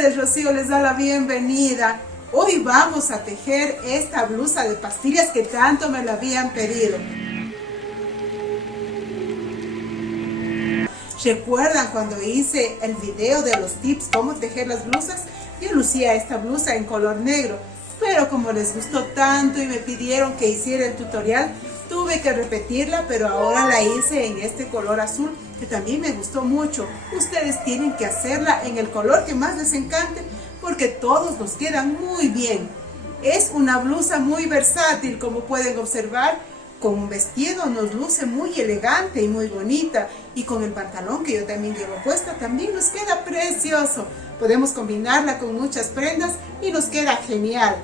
ustedes, Rocío les da la bienvenida. Hoy vamos a tejer esta blusa de pastillas que tanto me la habían pedido. ¿Recuerdan cuando hice el video de los tips cómo tejer las blusas? Yo lucía esta blusa en color negro, pero como les gustó tanto y me pidieron que hiciera el tutorial, tuve que repetirla, pero ahora la hice en este color azul, que también me gustó mucho. Ustedes tienen que hacerla en el color que más les encante, porque todos nos quedan muy bien. Es una blusa muy versátil, como pueden observar. Con un vestido nos luce muy elegante y muy bonita, y con el pantalón que yo también llevo puesta también nos queda precioso. Podemos combinarla con muchas prendas y nos queda genial.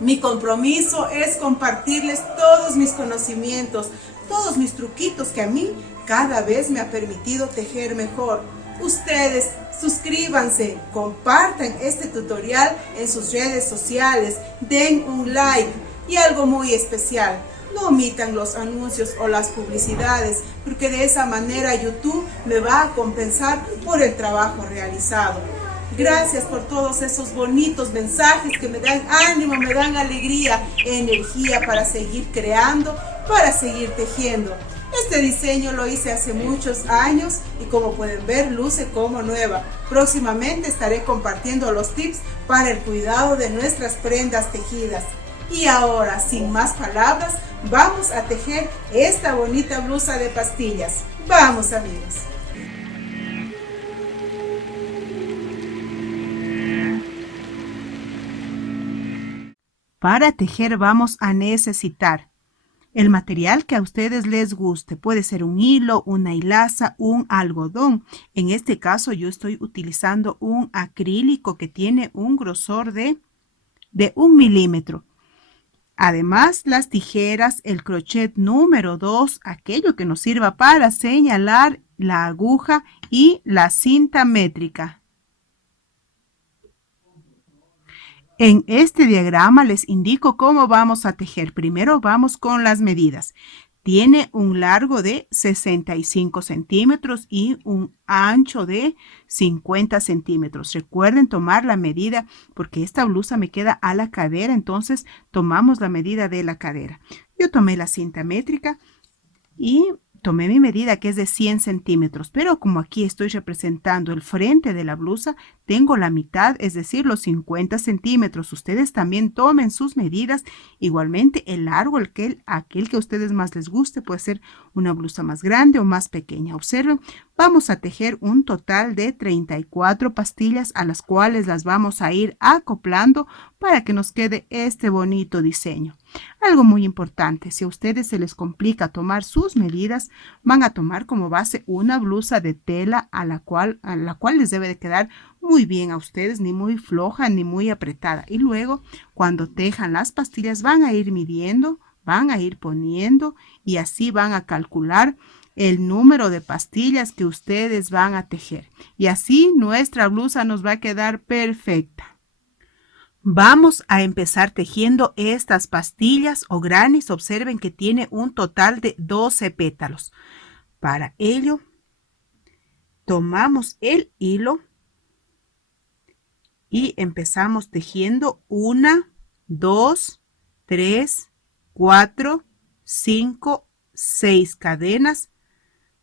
Mi compromiso es compartirles todos mis conocimientos, todos mis truquitos que a mí cada vez me ha permitido tejer mejor. Ustedes suscríbanse, compartan este tutorial en sus redes sociales, den un like y algo muy especial. No omitan los anuncios o las publicidades, porque de esa manera YouTube me va a compensar por el trabajo realizado. Gracias por todos esos bonitos mensajes que me dan ánimo, me dan alegría, energía para seguir creando, para seguir tejiendo. Este diseño lo hice hace muchos años y como pueden ver luce como nueva. Próximamente estaré compartiendo los tips para el cuidado de nuestras prendas tejidas. Y ahora, sin más palabras, vamos a tejer esta bonita blusa de pastillas. ¡Vamos, amigos! Para tejer vamos a necesitar el material que a ustedes les guste. Puede ser un hilo, una hilaza, un algodón. En este caso yo estoy utilizando un acrílico que tiene un grosor de 1 milímetro. Además, las tijeras, el crochet número 2, aquello que nos sirva para señalar la aguja, y la cinta métrica. En este diagrama les indico cómo vamos a tejer. Primero vamos con las medidas. Tiene un largo de 65 centímetros y un ancho de 50 centímetros. Recuerden tomar la medida porque esta blusa me queda a la cadera, entonces tomamos la medida de la cadera. Yo tomé la cinta métrica y tomé mi medida, que es de 100 centímetros, pero como aquí estoy representando el frente de la blusa, tengo la mitad, es decir, los 50 centímetros. Ustedes también tomen sus medidas. Igualmente, el largo, aquel que a ustedes más les guste, puede ser una blusa más grande o más pequeña. Observen, vamos a tejer un total de 34 pastillas, a las cuales las vamos a ir acoplando para que nos quede este bonito diseño. Algo muy importante, si a ustedes se les complica tomar sus medidas, van a tomar como base una blusa de tela a la cual les debe de quedar muy bien a ustedes, ni muy floja ni muy apretada. Y luego, cuando tejan las pastillas, van a ir midiendo, van a ir poniendo y así van a calcular el número de pastillas que ustedes van a tejer. Y así nuestra blusa nos va a quedar perfecta. Vamos a empezar tejiendo estas pastillas o grannies. Observen que tiene un total de 12 pétalos. Para ello, tomamos el hilo y empezamos tejiendo 1, 2, 3, 4, 5, 6 cadenas.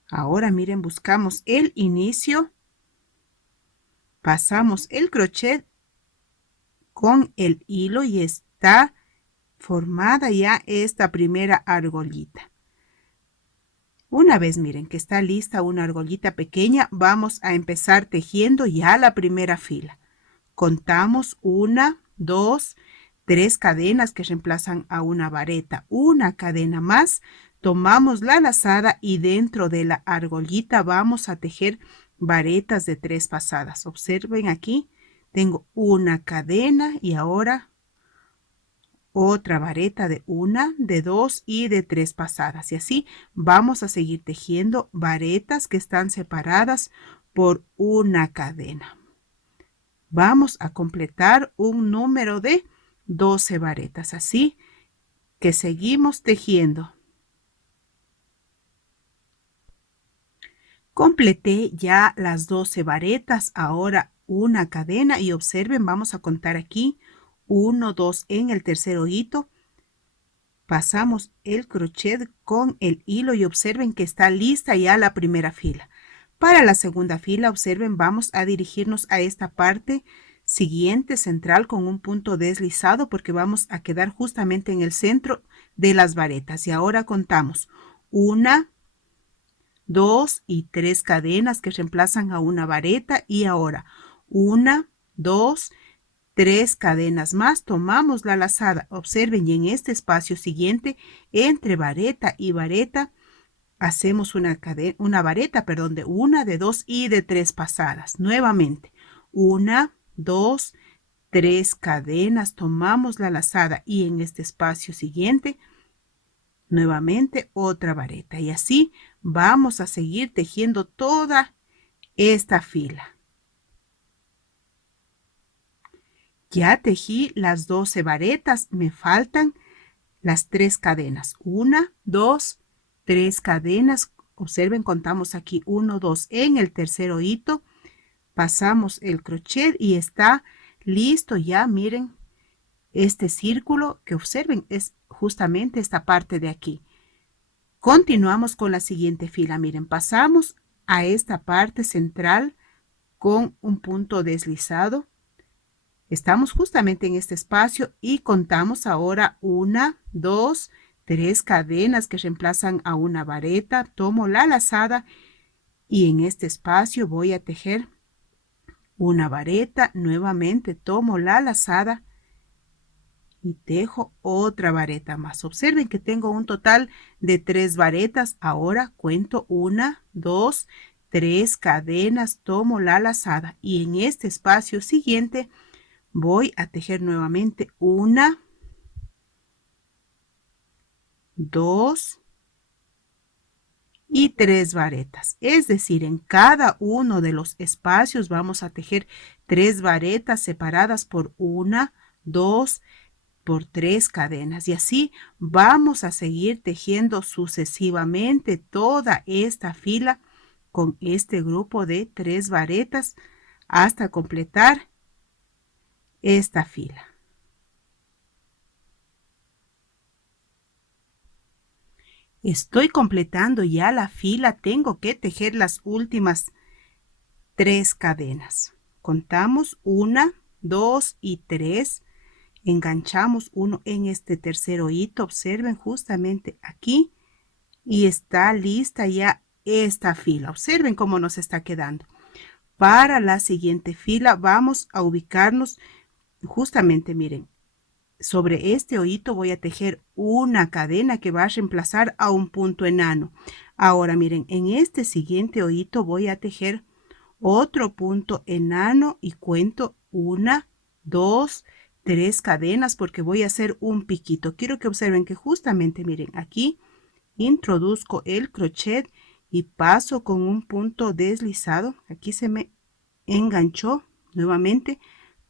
Ahora miren, buscamos el inicio, pasamos el crochet con el hilo y está formada ya esta primera argollita. Una vez miren que está lista una argollita pequeña, vamos a empezar tejiendo ya la primera fila. Contamos 1, 2, 3 cadenas que reemplazan a una vareta, una cadena más, tomamos la lazada y dentro de la argollita vamos a tejer varetas de 3 pasadas. Observen aquí. Tengo una cadena y ahora otra vareta de 1, de 2 y de 3 pasadas. Y así vamos a seguir tejiendo varetas que están separadas por una cadena. Vamos a completar un número de 12 varetas. Así que seguimos tejiendo. Completé ya las 12 varetas. Ahora una cadena y observen, vamos a contar aquí 1, 2 en el tercer hito. Pasamos el crochet con el hilo y observen que está lista ya la primera fila. Para la segunda fila, observen, vamos a dirigirnos a esta parte siguiente central con un punto deslizado porque vamos a quedar justamente en el centro de las varetas. Y ahora contamos 1, 2 y 3 cadenas que reemplazan a una vareta y ahora 1, 2, 3 cadenas más, tomamos la lazada, observen y en este espacio siguiente entre vareta y vareta hacemos una vareta, perdón, de 1, de 2 y de 3 pasadas. Nuevamente, 1, 2, 3 cadenas, tomamos la lazada y en este espacio siguiente nuevamente otra vareta y así vamos a seguir tejiendo toda esta fila. Ya tejí las 12 varetas, me faltan las 3 cadenas. 1, 2, 3 cadenas. Observen, contamos aquí 1, 2 en el tercer hito. Pasamos el crochet y está listo ya, miren, este círculo que observen es justamente esta parte de aquí. Continuamos con la siguiente fila. Miren, pasamos a esta parte central con un punto deslizado. Estamos justamente en este espacio y contamos ahora 1, 2, 3 cadenas que reemplazan a una vareta. Tomo la lazada y en este espacio voy a tejer una vareta. Nuevamente tomo la lazada y tejo otra vareta más. Observen que tengo un total de 3 varetas. Ahora cuento 1, 2, 3 cadenas, tomo la lazada y en este espacio siguiente voy a tejer nuevamente 1, 2 y 3 varetas. Es decir, en cada uno de los espacios vamos a tejer 3 varetas separadas por 1, 2, por 3 cadenas. Y así vamos a seguir tejiendo sucesivamente toda esta fila con este grupo de 3 varetas hasta completar esta fila. Estoy completando ya la fila, tengo que tejer las últimas 3 cadenas. Contamos 1, 2 y 3. Enganchamos uno en este tercer hito, observen justamente aquí y está lista ya esta fila. Observen cómo nos está quedando. Para la siguiente fila vamos a ubicarnos justamente, miren, sobre este hito voy a tejer una cadena que va a reemplazar a un punto enano. Ahora miren, en este siguiente hito voy a tejer otro punto enano y cuento 1, 2, 3 cadenas porque voy a hacer un piquito. Quiero que observen que justamente miren aquí introduzco el crochet y paso con un punto deslizado. Aquí se me enganchó nuevamente.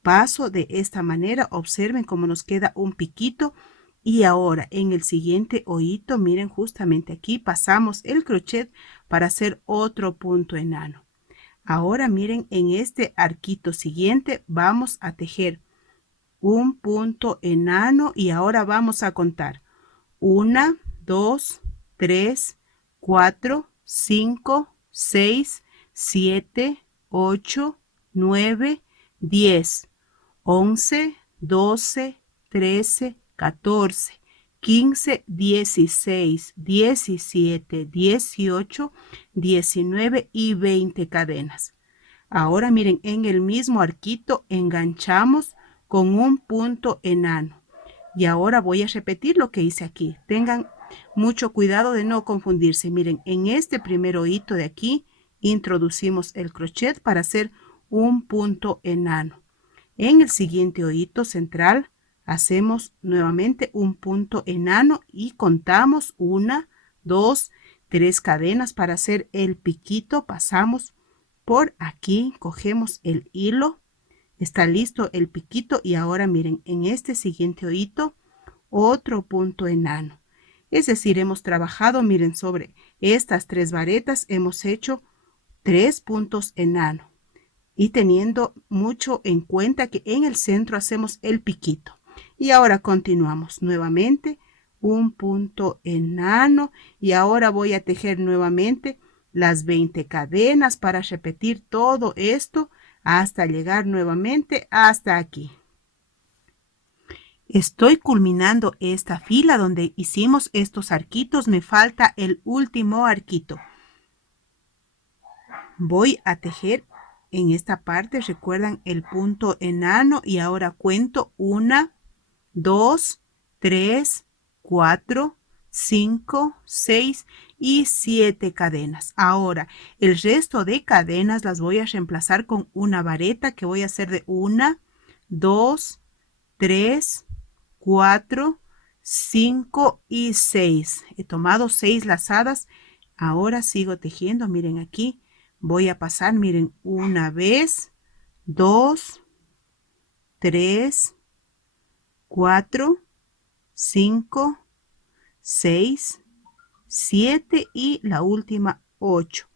Paso de esta manera, observen cómo nos queda un piquito y ahora en el siguiente hito, miren justamente aquí pasamos el crochet para hacer otro punto enano. Ahora miren en este arquito siguiente vamos a tejer un punto enano y ahora vamos a contar 1, 2, 3, 4, 5, 6, 7, 8, 9, 10. 11, 12, 13, 14, 15, 16, 17, 18, 19 y 20 cadenas. Ahora miren, en el mismo arquito enganchamos con un punto enano. Y ahora voy a repetir lo que hice aquí. Tengan mucho cuidado de no confundirse. Miren, en este primer hito de aquí introducimos el crochet para hacer un punto enano. En el siguiente hito central hacemos nuevamente un punto enano y contamos 1, 2, 3 cadenas para hacer el piquito. Pasamos por aquí, cogemos el hilo, está listo el piquito y ahora miren en este siguiente hito otro punto enano. Es decir, hemos trabajado, miren, sobre estas 3 varetas hemos hecho 3 puntos enano. y teniendo mucho en cuenta que en el centro hacemos el piquito. Y ahora continuamos nuevamente un punto enano y ahora voy a tejer nuevamente las 20 cadenas para repetir todo esto hasta llegar nuevamente hasta aquí. Estoy culminando esta fila donde hicimos estos arquitos, me falta el último arquito. Voy a tejer en esta parte, recuerdan el punto enano y ahora cuento 1, 2, 3, 4, 5, 6 y 7 cadenas. Ahora, el resto de cadenas las voy a reemplazar con una vareta que voy a hacer de 1, 2, 3, 4, 5 y 6. He tomado 6 lazadas. Ahora sigo tejiendo. Miren aquí. Voy a pasar, miren, una vez, 2, 3, 4, 5, 6, 7 y la última 8.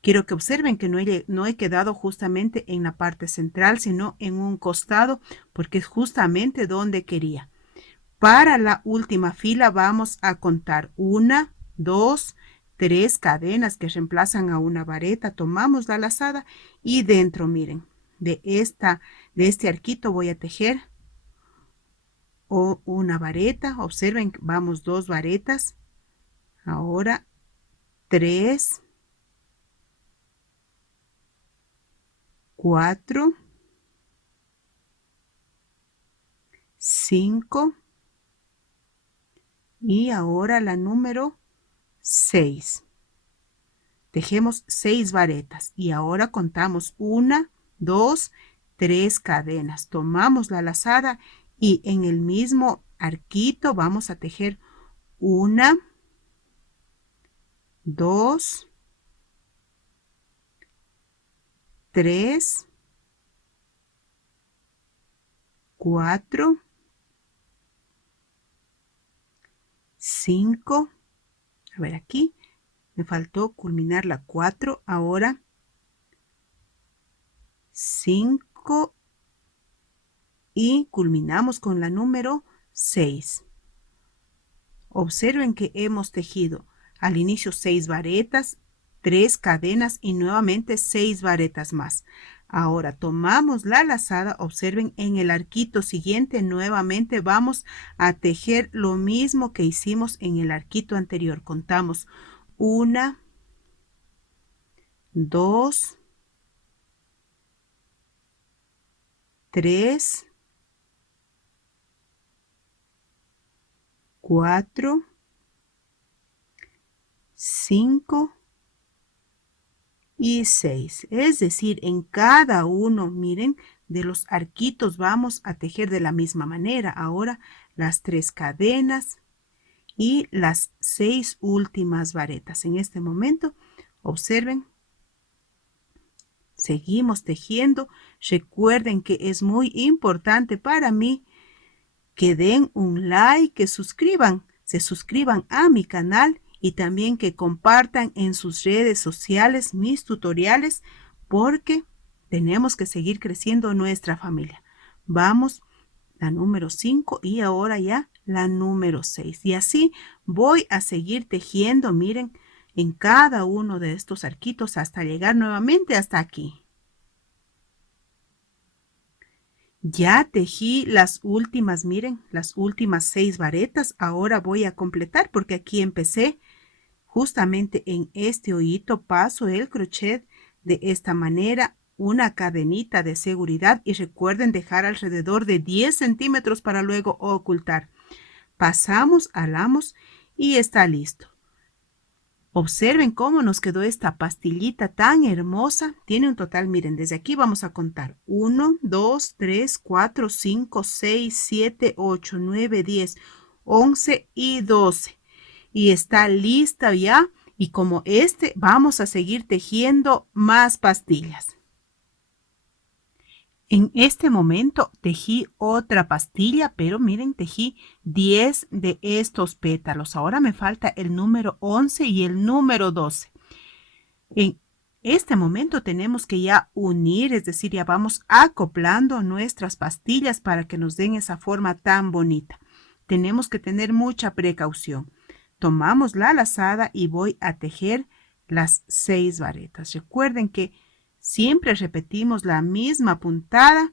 Quiero que observen que no he quedado justamente en la parte central, sino en un costado, porque es justamente donde quería. Para la última fila vamos a contar 1, 2, 3 cadenas que reemplazan a una vareta. Tomamos la lazada y dentro, miren, de este arquito voy a tejer una vareta. Observen, vamos 2 varetas. Ahora 3, 4, 5 y ahora la número 6. Tejemos 6 varetas y ahora contamos 1, 2, 3 cadenas. Tomamos la lazada y en el mismo arquito vamos a tejer 1, 2, 3, 4, 5. A ver aquí. Me faltó culminar la 4, ahora 5 y culminamos con la número 6. Observen que hemos tejido al inicio 6 varetas, 3 cadenas y nuevamente 6 varetas más. Ahora tomamos la lazada, observen en el arquito siguiente nuevamente vamos a tejer lo mismo que hicimos en el arquito anterior. Contamos 1, 2, 3, 4, 5 y 6. Es decir, en cada uno, miren, de los arquitos vamos a tejer de la misma manera. Ahora las 3 cadenas y las 6 últimas varetas. En este momento, observen, seguimos tejiendo. Recuerden que es muy importante para mí que den un like, que se suscriban a mi canal y también que compartan en sus redes sociales mis tutoriales porque tenemos que seguir creciendo nuestra familia. Vamos, la número 5 y ahora ya la número 6. Y así voy a seguir tejiendo, miren, en cada uno de estos arquitos hasta llegar nuevamente hasta aquí. Ya tejí las últimas, miren, las últimas 6 varetas. Ahora voy a completar porque aquí empecé justamente en este hoyito. Paso el crochet de esta manera, una cadenita de seguridad y recuerden dejar alrededor de 10 centímetros para luego ocultar. Pasamos, alamos y está listo. Observen cómo nos quedó esta pastillita tan hermosa. Tiene un total, miren, desde aquí vamos a contar. 1, 2, 3, 4, 5, 6, 7, 8, 9, 10, 11 y 12. Y está lista ya. Y como vamos a seguir tejiendo más pastillas. En este momento tejí otra pastilla, pero miren, tejí 10 de estos pétalos. Ahora me falta el número 11 y el número 12. Este momento tenemos que ya unir, es decir, ya vamos acoplando nuestras pastillas para que nos den esa forma tan bonita. Tenemos que tener mucha precaución. Tomamos la lazada y voy a tejer las 6 varetas. Recuerden que siempre repetimos la misma puntada.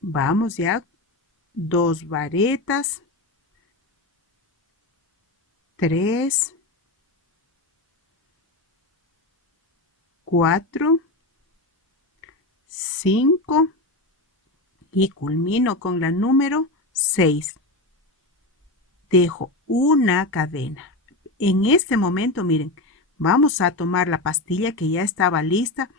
Vamos ya, 2 varetas, 3, 4, 5 y culmino con la número 6. Dejo una cadena. En este momento, miren, vamos a tomar la pastilla que ya estaba lista.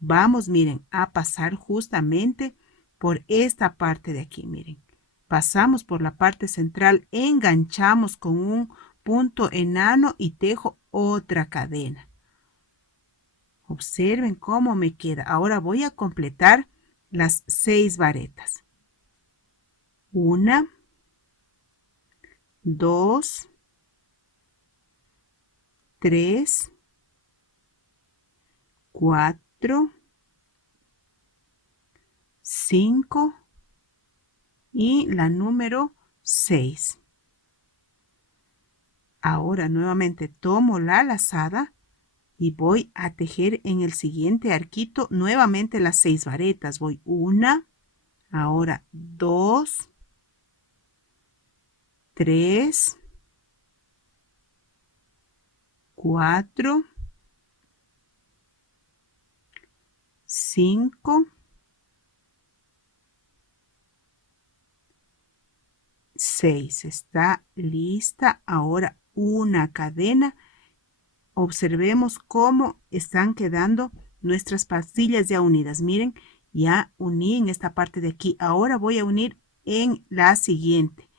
Vamos, miren, a pasar justamente por esta parte de aquí, miren. Pasamos por la parte central, enganchamos con un punto enano y tejo otra cadena. Observen cómo me queda. Ahora voy a completar las 6 varetas. 1, 2, 3, 4, 5 y la número 6. Ahora nuevamente tomo la lazada y voy a tejer en el siguiente arquito nuevamente las 6 varetas. Voy 1, ahora 2, 3, 4, 5, 6. Está lista. Ahora una cadena. Observemos cómo están quedando nuestras pastillas ya unidas. Miren, ya uní en esta parte de aquí. Ahora voy a unir en la siguiente.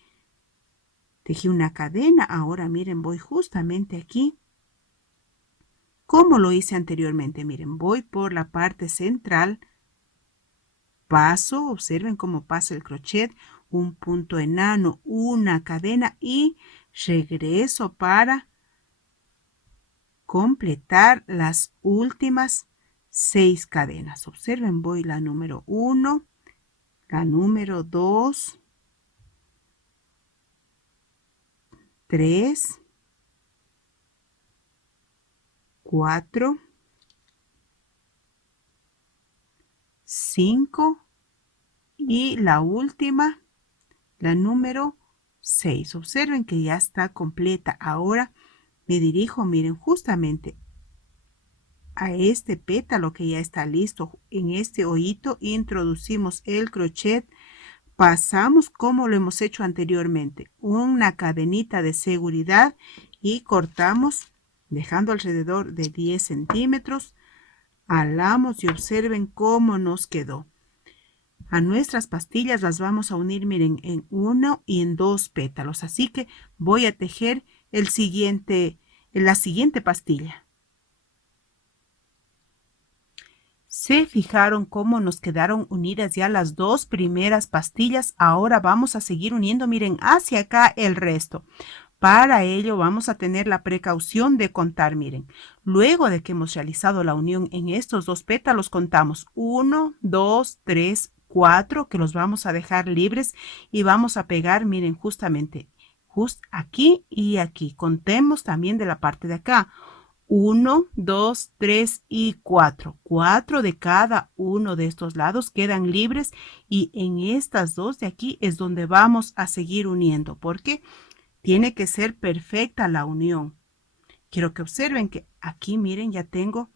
Tejí una cadena. Ahora miren, voy justamente aquí. Como lo hice anteriormente, miren, voy por la parte central. Paso, observen cómo pasa el crochet. Un punto enano, una cadena y regreso para completar las últimas 6 cadenas. Observen, voy la número 1, la número 2, 3, 4, 5 y la última, la número 6. Observen que ya está completa. Ahora me dirijo, miren, justamente a este pétalo que ya está listo. En este hoyito introducimos el crochet, pasamos como lo hemos hecho anteriormente, una cadenita de seguridad y cortamos dejando alrededor de 10 centímetros. Alamos y observen cómo nos quedó. A nuestras pastillas las vamos a unir, miren, en 1 y en 2 pétalos. Así que voy a tejer la siguiente pastilla. ¿Se fijaron cómo nos quedaron unidas ya las 2 primeras pastillas? Ahora vamos a seguir uniendo, miren, hacia acá el resto. Para ello vamos a tener la precaución de contar, miren. Luego de que hemos realizado la unión en estos 2 pétalos, contamos 1, 2, 3, 4, que los vamos a dejar libres y vamos a pegar, miren, justamente aquí y aquí. Contemos también de la parte de acá. 1, 2, 3 y 4. 4 de cada uno de estos lados quedan libres y en estas 2 de aquí es donde vamos a seguir uniendo porque tiene que ser perfecta la unión. Quiero que observen que aquí, miren, ya tengo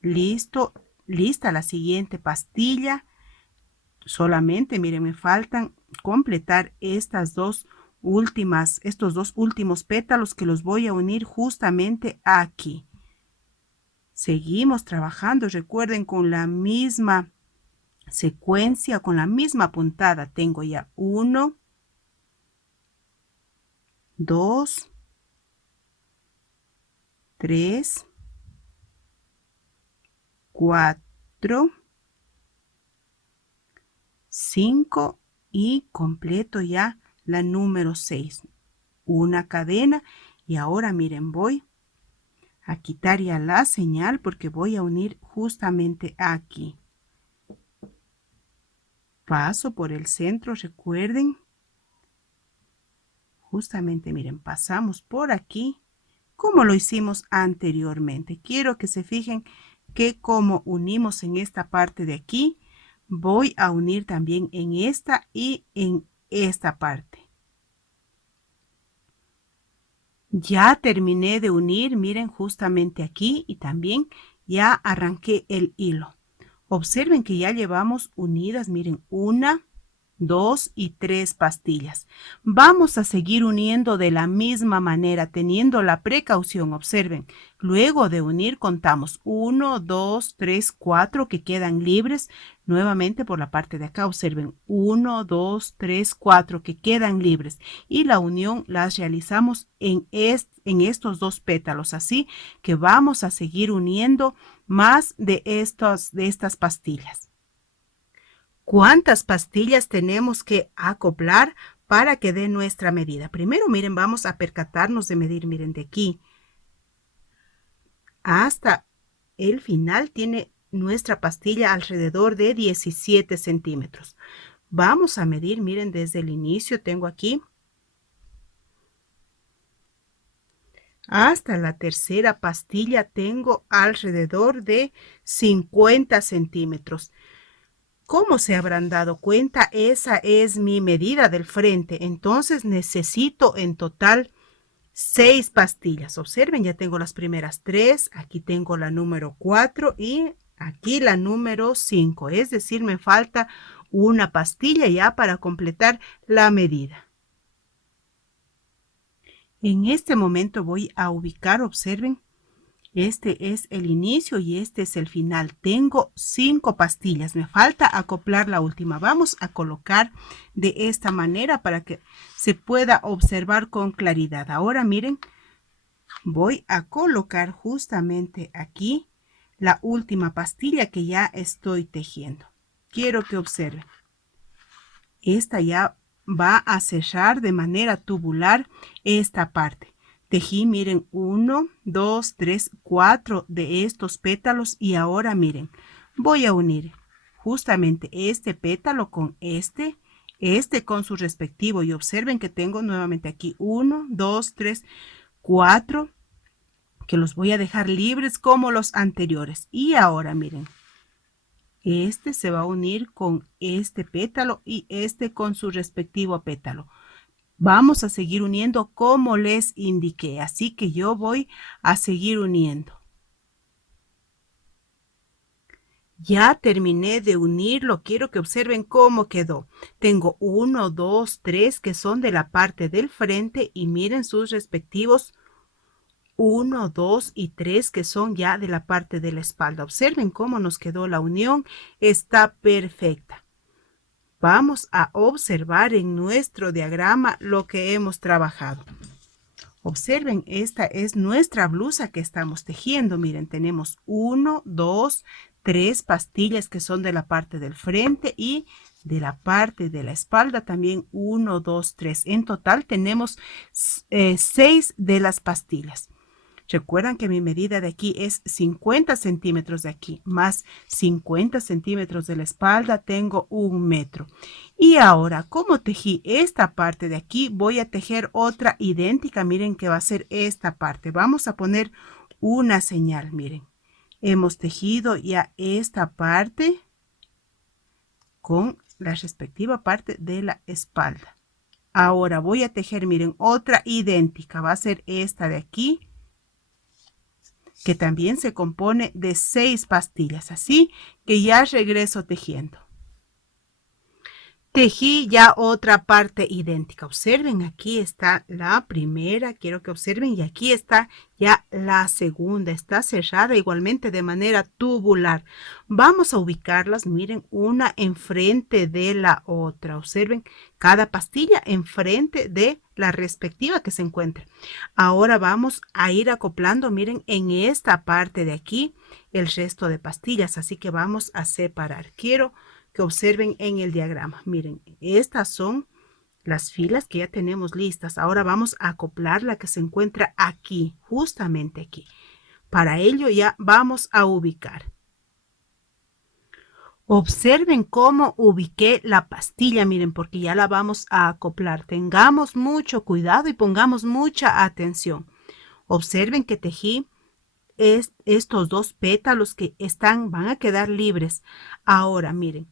lista la siguiente pastilla. Solamente, miren, me faltan completar estos dos últimos pétalos que los voy a unir justamente aquí. Seguimos trabajando, recuerden, con la misma secuencia, con la misma puntada. Tengo ya 1, 2, 3, 4, 5 y completo ya la número 6. Una cadena y ahora miren, voy a quitar ya la señal porque voy a unir justamente aquí. Paso por el centro, recuerden. Justamente, miren, pasamos por aquí como lo hicimos anteriormente. Quiero que se fijen que como unimos en esta parte de aquí, voy a unir también en esta y en esta parte. Ya terminé de unir, miren, justamente aquí y también ya arranqué el hilo. Observen que ya llevamos unidas, miren, 1, 2 y 3 pastillas. Vamos a seguir uniendo de la misma manera, teniendo la precaución. Observen, luego de unir contamos 1, 2, 3, 4 que quedan libres. Nuevamente por la parte de acá, observen 1, 2, 3, 4 que quedan libres. Y la unión las realizamos en estos dos pétalos. Así que vamos a seguir uniendo más de estas pastillas. ¿Cuántas pastillas tenemos que acoplar para que dé nuestra medida? Primero, miren, vamos a percatarnos de medir, miren, de aquí hasta el final tiene nuestra pastilla alrededor de 17 centímetros. Vamos a medir, miren, desde el inicio tengo aquí hasta la tercera pastilla tengo alrededor de 50 centímetros. ¿Cómo se habrán dado cuenta? Esa es mi medida del frente. Entonces necesito en total 6 pastillas. Observen, ya tengo las primeras 3. Aquí tengo la número 4 y aquí la número 5. Es decir, me falta una pastilla ya para completar la medida. En este momento voy a ubicar, observen. Este es el inicio y este es el final. Tengo 5 pastillas. Me falta acoplar la última. Vamos a colocar de esta manera para que se pueda observar con claridad. Ahora miren, voy a colocar justamente aquí la última pastilla que ya estoy tejiendo. Quiero que observen. Esta ya va a cerrar de manera tubular esta parte. Tejí, miren, 1, 2, 3, 4 de estos pétalos y ahora miren, voy a unir justamente este pétalo con este con su respectivo y observen que tengo nuevamente aquí 1, 2, 3, 4 que los voy a dejar libres como los anteriores. Y ahora miren, este se va a unir con este pétalo y este con su respectivo pétalo. Vamos a seguir uniendo como les indiqué, así que yo voy a seguir uniendo. Ya terminé de unirlo, quiero que observen cómo quedó. Tengo 1, 2, 3 que son de la parte del frente y miren sus respectivos 1, 2 y 3 que son ya de la parte de la espalda. Observen cómo nos quedó la unión, está perfecta. Vamos a observar en nuestro diagrama lo que hemos trabajado. Observen, esta es nuestra blusa que estamos tejiendo. Miren, tenemos 1, 2, 3 pastillas que son de la parte del frente y de la parte de la espalda también 1, 2, 3. En total tenemos 6 de las pastillas. Recuerdan que mi medida de aquí es 50 centímetros de aquí, más 50 centímetros de la espalda, tengo 1 metro. Y ahora, como tejí esta parte de aquí, voy a tejer otra idéntica. Miren que va a ser esta parte. Vamos a poner una señal, miren. Hemos tejido ya esta parte con la respectiva parte de la espalda. Ahora voy a tejer, miren, otra idéntica. Va a ser esta de aquí, que también se compone de 6 pastillas, así que ya regreso tejiendo. Tejí ya otra parte idéntica. Observen, aquí está la primera, quiero que observen, y aquí está ya la segunda. Está cerrada igualmente de manera tubular. Vamos a ubicarlas, miren, una enfrente de la otra. Observen, cada pastilla enfrente de la respectiva que se encuentra. Ahora vamos a ir acoplando, miren, en esta parte de aquí el resto de pastillas. Así que vamos a separar. Quiero que observen en el diagrama. Miren, estas son las filas que ya tenemos listas. Ahora vamos a acoplar la que se encuentra aquí, justamente aquí. Para ello ya vamos a ubicar. Observen cómo ubiqué la pastilla, miren, porque ya la vamos a acoplar. Tengamos mucho cuidado y pongamos mucha atención. Observen que tejí estos dos pétalos que van a quedar libres. Ahora, miren,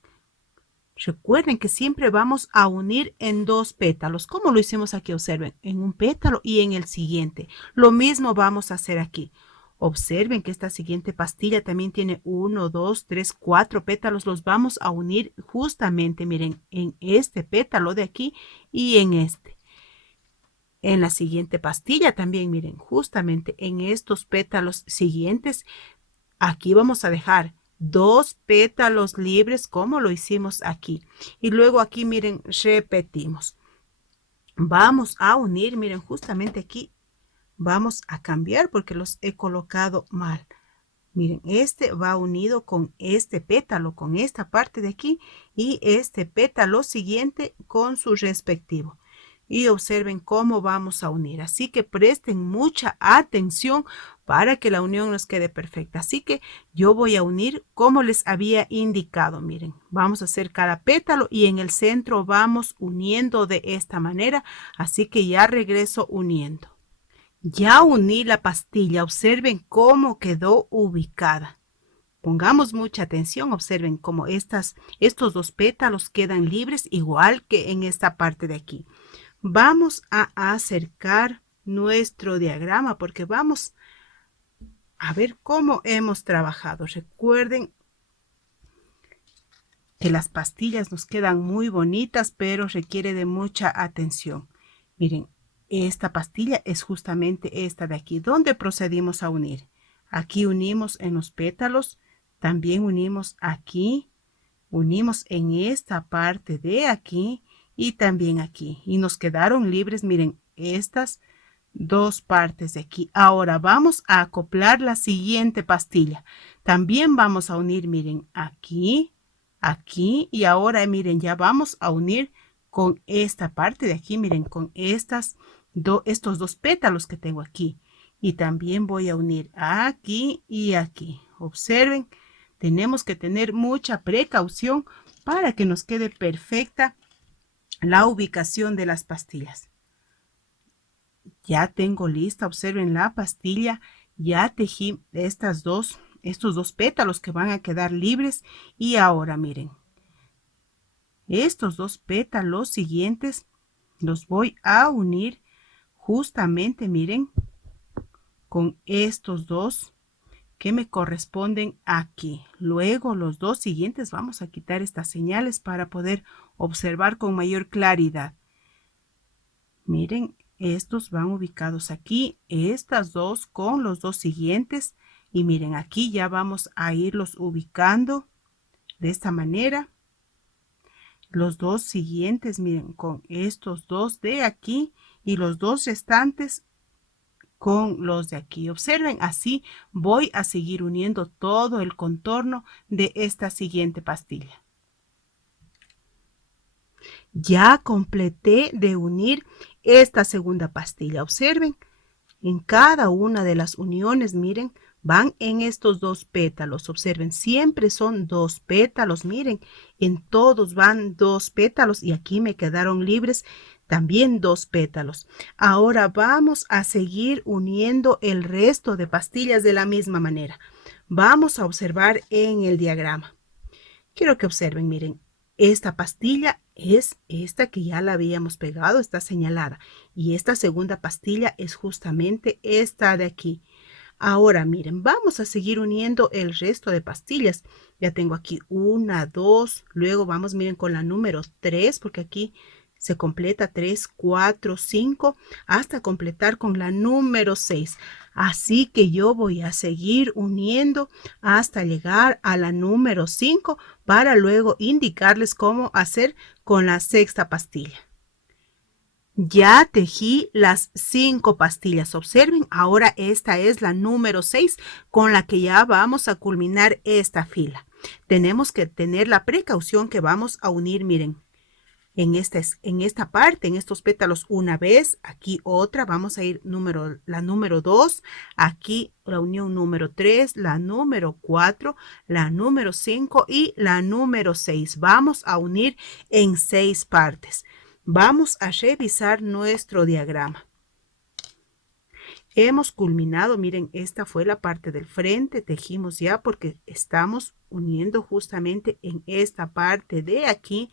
recuerden que siempre vamos a unir en dos pétalos. ¿Cómo lo hicimos aquí? Observen, en un pétalo y en el siguiente. Lo mismo vamos a hacer aquí. Observen que esta siguiente pastilla también tiene 1, 2, 3, 4 pétalos. Los vamos a unir justamente, miren, en este pétalo de aquí y en este. En la siguiente pastilla también, miren, justamente en estos pétalos siguientes, aquí vamos a dejar 2 pétalos libres como lo hicimos aquí. Y luego aquí, miren, repetimos. Vamos a unir, miren, justamente aquí. Vamos a cambiar porque los he colocado mal. Miren, este va unido con este pétalo, con esta parte de aquí y este pétalo siguiente con su respectivo. Y observen cómo vamos a unir. Así que presten mucha atención para que la unión nos quede perfecta. Así que yo voy a unir como les había indicado. Miren, vamos a hacer cada pétalo y en el centro vamos uniendo de esta manera. Así que ya regreso uniendo. Ya uní la pastilla, observen cómo quedó ubicada. Pongamos mucha atención, observen cómo estos dos pétalos quedan libres igual que en esta parte de aquí. Vamos a acercar nuestro diagrama porque vamos a ver cómo hemos trabajado. Recuerden que las pastillas nos quedan muy bonitas, pero requiere de mucha atención. Miren. Esta pastilla es justamente esta de aquí, donde procedimos a unir. Aquí unimos en los pétalos, también unimos aquí, unimos en esta parte de aquí y también aquí. Y nos quedaron libres, miren, estas dos partes de aquí. Ahora vamos a acoplar la siguiente pastilla. También vamos a unir, miren, aquí, aquí y ahora, miren, ya vamos a unir con esta parte de aquí, miren, con estos dos pétalos que tengo aquí. Y también voy a unir aquí y aquí. Observen, tenemos que tener mucha precaución para que nos quede perfecta la ubicación de las pastillas. Ya tengo lista, observen la pastilla, ya tejí estos dos pétalos que van a quedar libres. Y ahora miren. Estos dos pétalos siguientes los voy a unir justamente, miren, con estos dos que me corresponden aquí. Luego los dos siguientes vamos a quitar estas señales para poder observar con mayor claridad. Miren, estos van ubicados aquí, estas dos con los dos siguientes. Y miren, aquí ya vamos a irlos ubicando de esta manera. Los dos siguientes, miren, con estos dos de aquí y los dos restantes con los de aquí. Observen, así voy a seguir uniendo todo el contorno de esta siguiente pastilla. Ya completé de unir esta segunda pastilla. Observen, en cada una de las uniones, miren, van en estos dos pétalos. Observen, siempre son dos pétalos. Miren, en todos van dos pétalos y aquí me quedaron libres también dos pétalos. Ahora vamos a seguir uniendo el resto de pastillas de la misma manera. Vamos a observar en el diagrama. Quiero que observen, miren, esta pastilla es esta que ya la habíamos pegado, está señalada. Y esta segunda pastilla es justamente esta de aquí. Ahora miren, vamos a seguir uniendo el resto de pastillas. Ya tengo aquí 1, 2, luego vamos, miren, con la número 3, porque aquí se completa 3, 4, 5, hasta completar con la número 6. Así que yo voy a seguir uniendo hasta llegar a la número 5 para luego indicarles cómo hacer con la sexta pastilla. Ya tejí las 5 pastillas. Observen, ahora esta es la número 6 con la que ya vamos a culminar esta fila. Tenemos que tener la precaución que vamos a unir, miren, en esta parte, en estos pétalos una vez, aquí otra, vamos a ir la número 2, aquí la unión número 3, la número 4, la número 5 y la número 6. Vamos a unir en 6 partes. Vamos a revisar nuestro diagrama. Hemos culminado, miren, esta fue la parte del frente, tejimos ya porque estamos uniendo justamente en esta parte de aquí.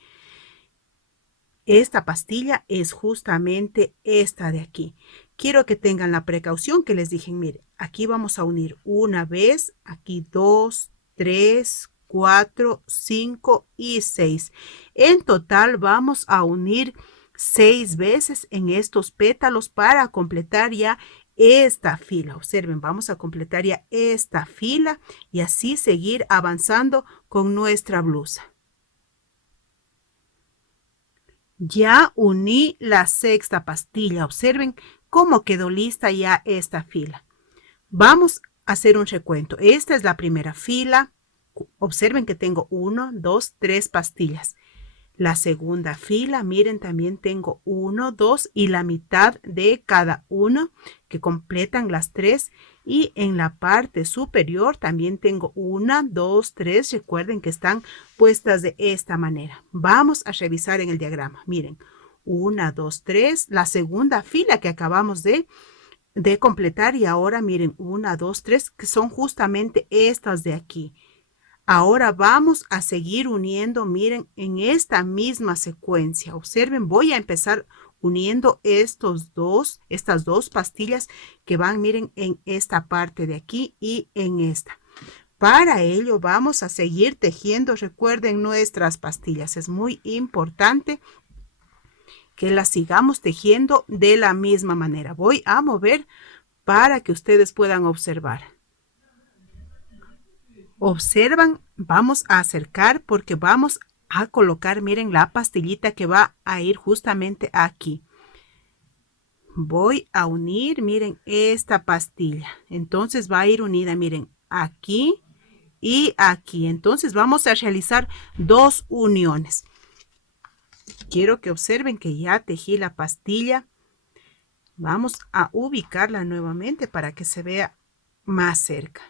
Esta pastilla es justamente esta de aquí. Quiero que tengan la precaución que les dije, miren, aquí vamos a unir una vez, aquí 2, 3, 4, 5 y 6. En total vamos a unir 6 veces en estos pétalos para completar ya esta fila. Observen, vamos a completar ya esta fila y así seguir avanzando con nuestra blusa. Ya uní la sexta pastilla. Observen cómo quedó lista ya esta fila. Vamos a hacer un recuento. Esta es la primera fila. Observen que tengo 1, 2, 3 pastillas. La segunda fila, miren, también tengo 1, 2 y la mitad de cada uno que completan las 3. Y en la parte superior también tengo 1, 2, 3. Recuerden que están puestas de esta manera. Vamos a revisar en el diagrama. Miren, 1, 2, 3. La segunda fila que acabamos de completar y ahora miren 1, 2, 3 que son justamente estas de aquí. Ahora vamos a seguir uniendo, miren, en esta misma secuencia. Observen, voy a empezar uniendo estas dos pastillas que van, miren, en esta parte de aquí y en esta. Para ello vamos a seguir tejiendo, recuerden, nuestras pastillas. Es muy importante que las sigamos tejiendo de la misma manera. Voy a mover para que ustedes puedan observar. Observan, vamos a acercar porque vamos a colocar, miren, la pastillita que va a ir justamente aquí. Voy a unir, miren, esta pastilla. Entonces va a ir unida, miren, aquí y aquí. Entonces vamos a realizar 2 uniones. Quiero que observen que ya tejí la pastilla. Vamos a ubicarla nuevamente para que se vea más cerca.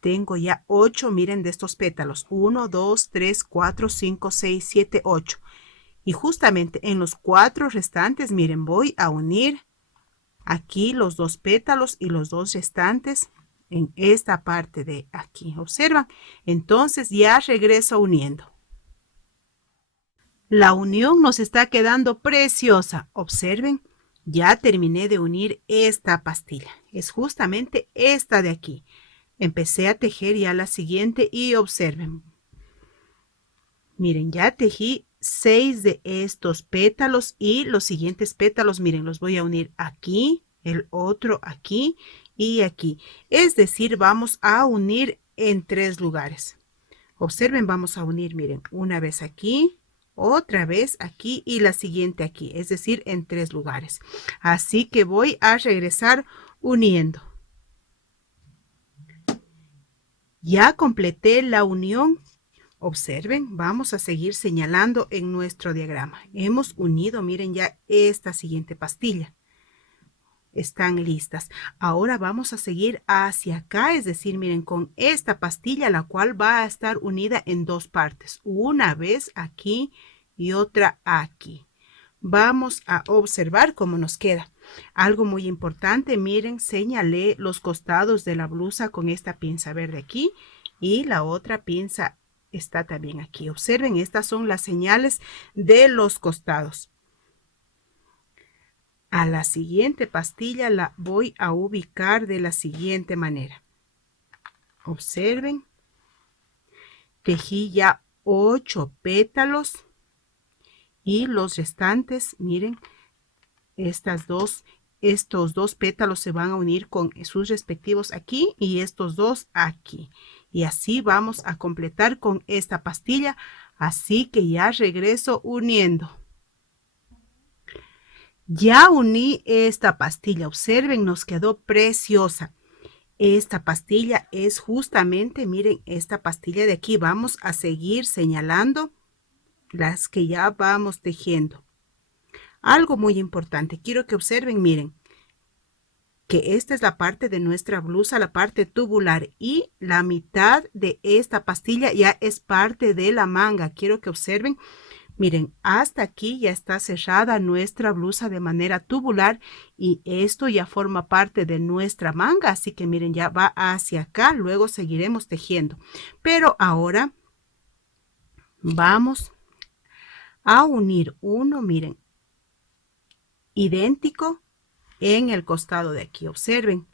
Tengo ya 8, miren, de estos pétalos. 1, 2, 3, 4, 5, 6, 7, 8. Y justamente en los 4 restantes, miren, voy a unir aquí los 2 pétalos y los 2 restantes en esta parte de aquí. ¿Observan? Entonces ya regreso uniendo. La unión nos está quedando preciosa. Observen, ya terminé de unir esta pastilla. Es justamente esta de aquí. Empecé a tejer ya la siguiente y observen. Miren, ya tejí 6 de estos pétalos y los siguientes pétalos, miren, los voy a unir aquí, el otro aquí y aquí. Es decir, vamos a unir en 3 lugares. Observen, vamos a unir, miren, una vez aquí, otra vez aquí y la siguiente aquí. Es decir, en 3 lugares. Así que voy a regresar uniendo. Ya completé la unión. Observen, vamos a seguir señalando en nuestro diagrama. Hemos unido, miren ya esta siguiente pastilla. Están listas. Ahora vamos a seguir hacia acá, es decir, miren, con esta pastilla, la cual va a estar unida en 2 partes. Una vez aquí y otra aquí. Vamos a observar cómo nos queda. Algo muy importante, miren, señalé los costados de la blusa con esta pinza verde aquí y la otra pinza está también aquí. Observen, estas son las señales de los costados. A la siguiente pastilla la voy a ubicar de la siguiente manera. Observen, tejí ya 8 pétalos y los restantes, miren, estos dos pétalos se van a unir con sus respectivos aquí y estos 2 aquí. Y así vamos a completar con esta pastilla. Así que ya regreso uniendo. Ya uní esta pastilla. Observen, nos quedó preciosa. Esta pastilla es justamente, miren, esta pastilla de aquí. Vamos a seguir señalando las que ya vamos tejiendo. Algo muy importante, quiero que observen, miren, que esta es la parte de nuestra blusa, la parte tubular, y la mitad de esta pastilla ya es parte de la manga. Quiero que observen, miren, hasta aquí ya está cerrada nuestra blusa de manera tubular y esto ya forma parte de nuestra manga, así que miren, ya va hacia acá, luego seguiremos tejiendo. Pero ahora vamos a unir uno, miren, idéntico en el costado de aquí. Observen,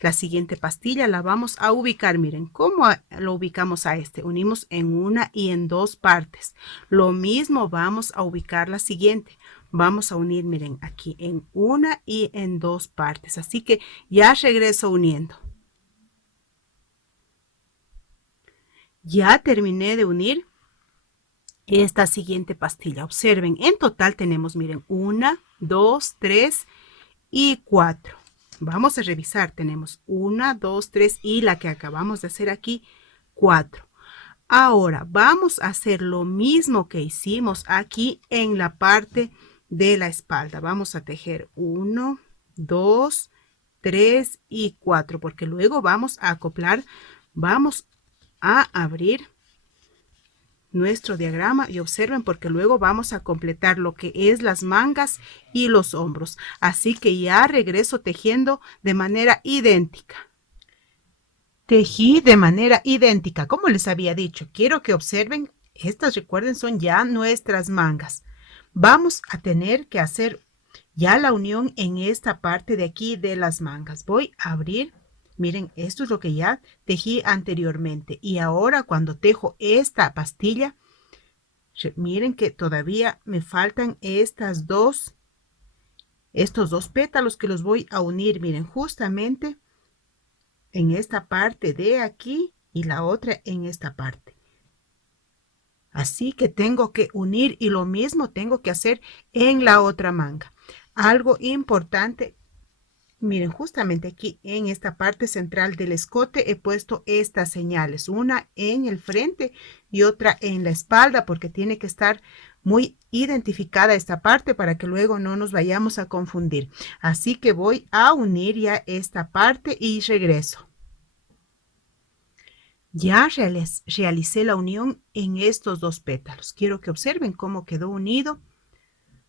la siguiente pastilla la vamos a ubicar. Miren cómo lo ubicamos a este. Unimos en una y en dos partes. Lo mismo vamos a ubicar la siguiente. Vamos a unir, miren, aquí en una y en dos partes. Así que ya regreso uniendo. Ya terminé de unir esta siguiente pastilla. Observen, en total tenemos, miren, 1, 2, 3 y 4. Vamos a revisar, tenemos 1, 2, 3 y la que acabamos de hacer aquí, 4. Ahora vamos a hacer lo mismo que hicimos aquí en la parte de la espalda. Vamos a tejer 1, 2, 3 y 4, porque luego vamos a acoplar, vamos a abrir nuestro diagrama y observen, porque luego vamos a completar lo que es las mangas y los hombros. Así que ya regreso tejiendo de manera idéntica. Tejí de manera idéntica, como les había dicho. Quiero que observen, estas, recuerden, son ya nuestras mangas. Vamos a tener que hacer ya la unión en esta parte de aquí de las mangas. Voy a abrir. Miren, esto es lo que ya tejí anteriormente. Y ahora cuando tejo esta pastilla, miren que todavía me faltan estos dos pétalos que los voy a unir. Miren, justamente en esta parte de aquí y la otra en esta parte. Así que tengo que unir y lo mismo tengo que hacer en la otra manga. Algo importante. Miren, justamente aquí en esta parte central del escote he puesto estas señales, una en el frente y otra en la espalda, porque tiene que estar muy identificada esta parte para que luego no nos vayamos a confundir. Así que voy a unir ya esta parte y regreso. Ya realicé la unión en estos dos pétalos. Quiero que observen cómo quedó unido,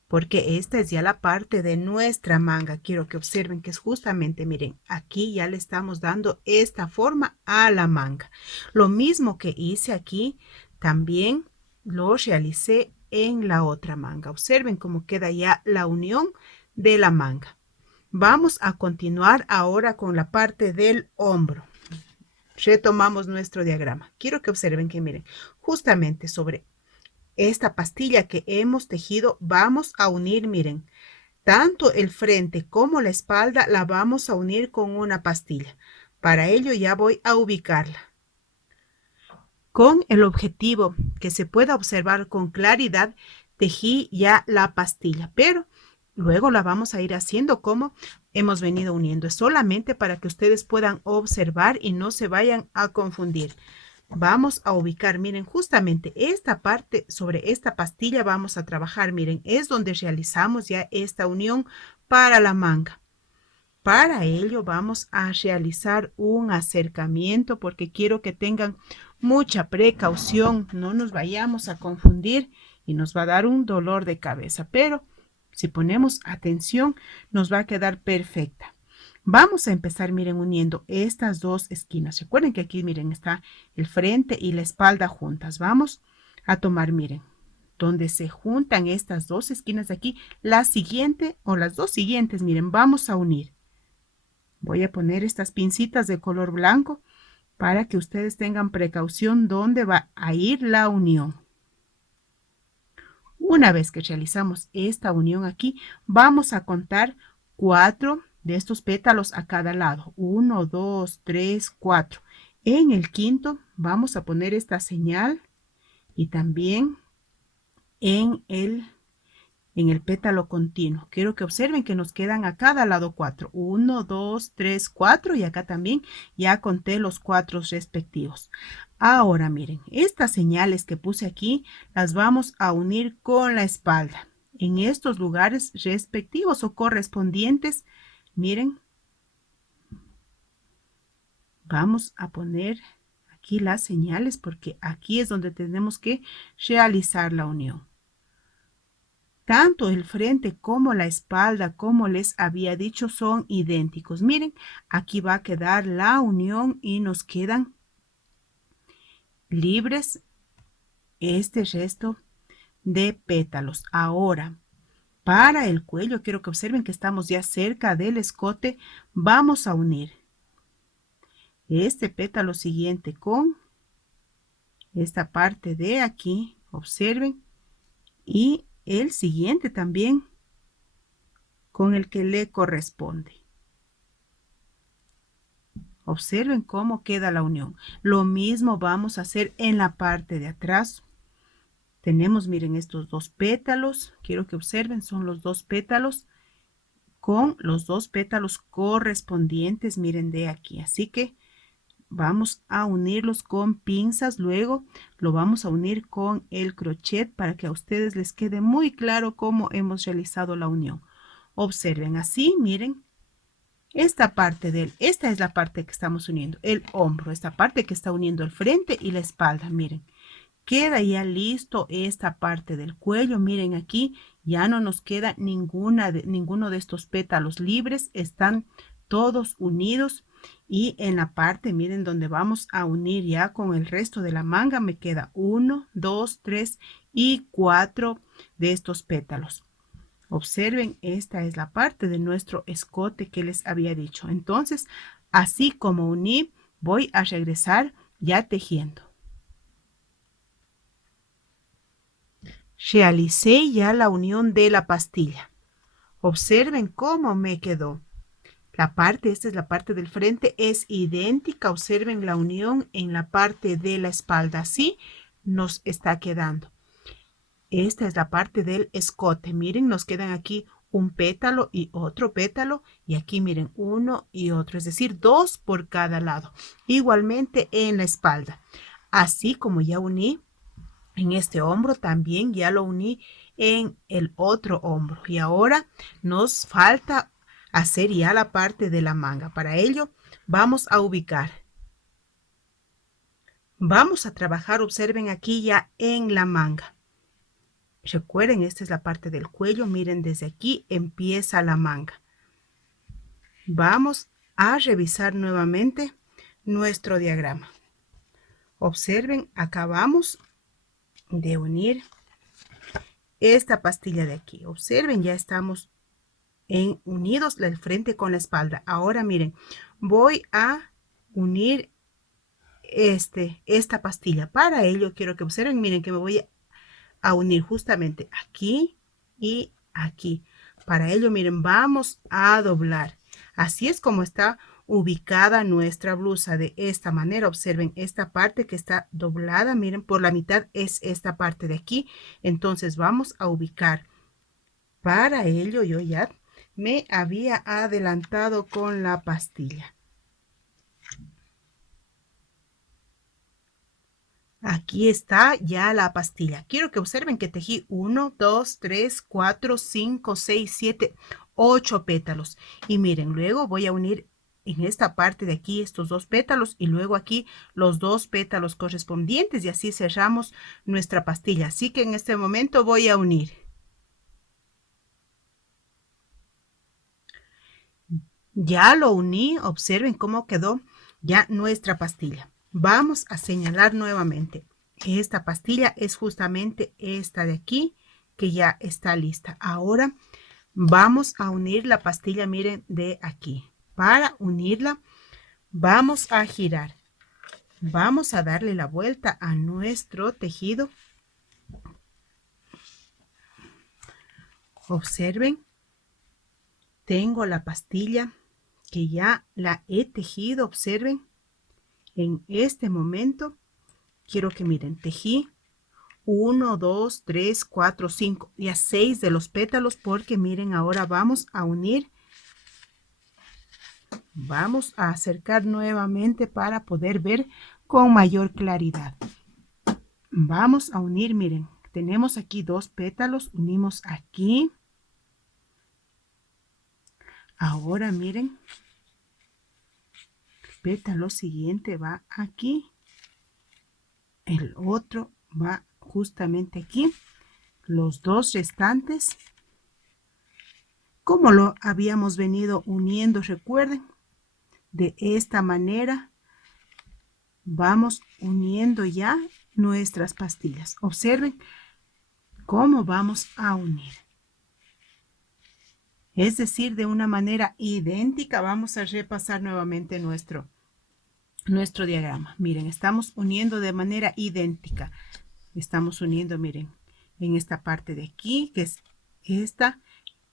porque esta es ya la parte de nuestra manga. Quiero que observen que es justamente, miren, aquí ya le estamos dando esta forma a la manga. Lo mismo que hice aquí, también lo realicé en la otra manga. Observen cómo queda ya la unión de la manga. Vamos a continuar ahora con la parte del hombro. Retomamos nuestro diagrama. Quiero que observen que, miren, justamente sobre esta pastilla que hemos tejido, vamos a unir, miren, tanto el frente como la espalda la vamos a unir con una pastilla. Para ello ya voy a ubicarla. Con el objetivo que se pueda observar con claridad, tejí ya la pastilla, pero luego la vamos a ir haciendo como hemos venido uniendo. Es solamente para que ustedes puedan observar y no se vayan a confundir. Vamos a ubicar, miren, justamente esta parte sobre esta pastilla vamos a trabajar. Miren, es donde realizamos ya esta unión para la manga. Para ello vamos a realizar un acercamiento, porque quiero que tengan mucha precaución, no nos vayamos a confundir y nos va a dar un dolor de cabeza, pero si ponemos atención nos va a quedar perfecta. Vamos a empezar, miren, uniendo estas dos esquinas. Recuerden que aquí, miren, está el frente y la espalda juntas. Vamos a tomar, miren, donde se juntan estas dos esquinas de aquí, la siguiente o las dos siguientes, miren, vamos a unir. Voy a poner estas pincitas de color blanco para que ustedes tengan precaución dónde va a ir la unión. Una vez que realizamos esta unión aquí, vamos a contar 4 de estos pétalos a cada lado. 1, 2, 3, 4. En el quinto vamos a poner esta señal y también en el pétalo continuo. Quiero que observen que nos quedan a cada lado 4. 1, 2, 3, 4 y acá también ya conté los 4 respectivos. Ahora miren, estas señales que puse aquí las vamos a unir con la espalda. En estos lugares respectivos o correspondientes, miren, vamos a poner aquí las señales porque aquí es donde tenemos que realizar la unión. Tanto el frente como la espalda, como les había dicho, son idénticos. Miren, aquí va a quedar la unión y nos quedan libres este resto de pétalos. Ahora, para el cuello, quiero que observen que estamos ya cerca del escote. Vamos a unir este pétalo siguiente con esta parte de aquí. Observen. Y el siguiente también con el que le corresponde. Observen cómo queda la unión. Lo mismo vamos a hacer en la parte de atrás. Tenemos, miren, estos dos pétalos. Quiero que observen, son los dos pétalos con los dos pétalos correspondientes, miren, de aquí. Así que vamos a unirlos con pinzas. Luego lo vamos a unir con el crochet para que a ustedes les quede muy claro cómo hemos realizado la unión. Observen así, miren. Esta es la parte que estamos uniendo, el hombro, esta parte que está uniendo el frente y la espalda, miren. Queda ya esta parte del cuello, miren aquí, ya no nos queda ninguno de estos pétalos libres, están todos unidos. Y en la parte, miren, donde vamos a unir ya con el resto de la manga, me queda 1, 2, 3 y 4 de estos pétalos. Observen, esta es la parte de nuestro escote que les había dicho. Entonces, así como uní, voy a regresar ya tejiendo. Realicé ya la unión de la pastilla. Observen cómo me quedó. Esta es la parte del frente, es idéntica. Observen la unión en la parte de la espalda. Así nos está quedando. Esta es la parte del escote. Miren, nos quedan aquí un pétalo y otro pétalo. Y aquí miren, uno y otro. Es decir, 2 por cada lado. Igualmente en la espalda. Así como ya uní en este hombro, también ya lo uní en el otro hombro. Y ahora nos falta hacer ya la parte de la manga. Para ello vamos a ubicar. Vamos a trabajar, observen aquí ya en la manga. Recuerden, esta es la parte del cuello. Miren, desde aquí empieza la manga. Vamos a revisar nuevamente nuestro diagrama. Observen, acabamos de unir esta pastilla de aquí. Observen, ya estamos unidos el frente con la espalda. Ahora miren, voy a unir esta pastilla. Para ello quiero que observen, miren que me voy a unir justamente aquí y aquí. Para ello, miren, vamos a doblar. Así es como está ubicada nuestra blusa, de esta manera. Observen esta parte que está doblada, miren, por la mitad es esta parte de aquí. Entonces vamos a ubicar. Para ello yo ya me había adelantado con la pastilla. Aquí está ya la pastilla. Quiero que observen que tejí 1, 2, 3, 4, 5, 6, 7, 8 pétalos. Y miren, luego voy a unir en esta parte de aquí estos dos pétalos y luego aquí los dos pétalos correspondientes y así cerramos nuestra pastilla. Así que en este momento voy a unir. Ya lo uní, observen cómo quedó ya nuestra pastilla. Vamos a señalar nuevamente. Esta pastilla es justamente esta de aquí, que ya está lista. Ahora vamos a unir la pastilla, miren, de aquí. Para unirla, vamos a girar. Vamos a darle la vuelta a nuestro tejido. Observen, tengo la pastilla que ya la he tejido. Observen. En este momento, quiero que miren, tejí 1, 2, 3, 4, 5 y a 6 de los pétalos porque miren, ahora vamos a unir. Vamos a acercar nuevamente para poder ver con mayor claridad. Vamos a unir, miren, tenemos aquí 2 pétalos, unimos aquí. Ahora miren, el pétalo siguiente va aquí, el otro va justamente aquí, los 2 restantes, como lo habíamos venido uniendo, recuerden, de esta manera vamos uniendo ya nuestras pastillas. Observen cómo vamos a unir. Es decir, de una manera idéntica. Vamos a repasar nuevamente nuestro diagrama. Miren, estamos uniendo de manera idéntica. Estamos uniendo, miren, en esta parte de aquí, que es esta,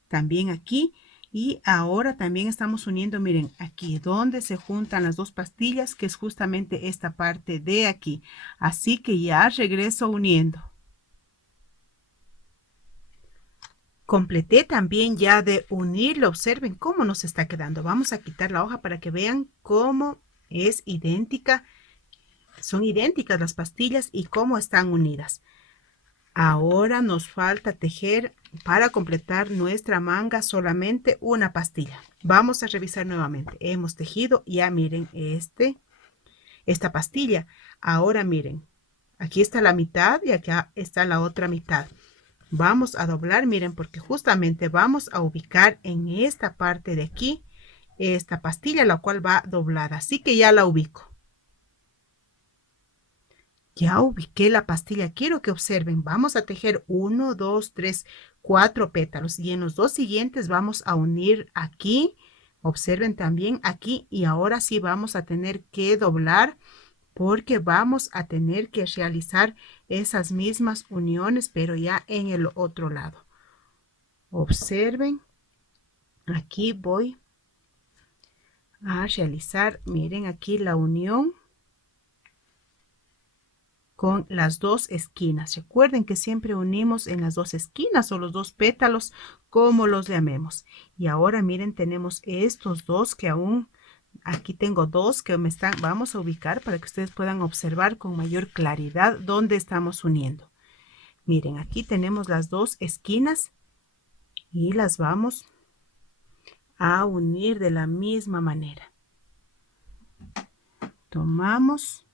también aquí. Y ahora también estamos uniendo, miren, aquí donde se juntan las 2 pastillas, que es justamente esta parte de aquí. Así que ya regreso uniendo. Completé también ya de unirlo. Observen cómo nos está quedando. Vamos a quitar la hoja para que vean cómo es idéntica. Son idénticas las pastillas y cómo están unidas. Ahora nos falta tejer para completar nuestra manga solamente una pastilla. Vamos a revisar nuevamente. Hemos tejido ya, miren, esta pastilla. Ahora miren, aquí está la mitad y acá está la otra mitad. Vamos a doblar, miren, porque justamente vamos a ubicar en esta parte de aquí esta pastilla, la cual va doblada. Así que ya la ubico. Ya ubiqué la pastilla. Quiero que observen. Vamos a tejer 1, 2, 3, 4 pétalos. Y en los 2 siguientes vamos a unir aquí. Observen también aquí. Y ahora sí vamos a tener que doblar, porque vamos a tener que realizar esas mismas uniones, pero ya en el otro lado. Observen, aquí voy a realizar, miren aquí la unión con las 2 esquinas. Recuerden que siempre unimos en las 2 esquinas o los 2 pétalos, como los llamemos. Y ahora miren, tenemos estos 2 que aún... Aquí tengo 2 que vamos a ubicar para que ustedes puedan observar con mayor claridad dónde estamos uniendo. Miren, aquí tenemos las 2 esquinas y las vamos a unir de la misma manera. Tomamos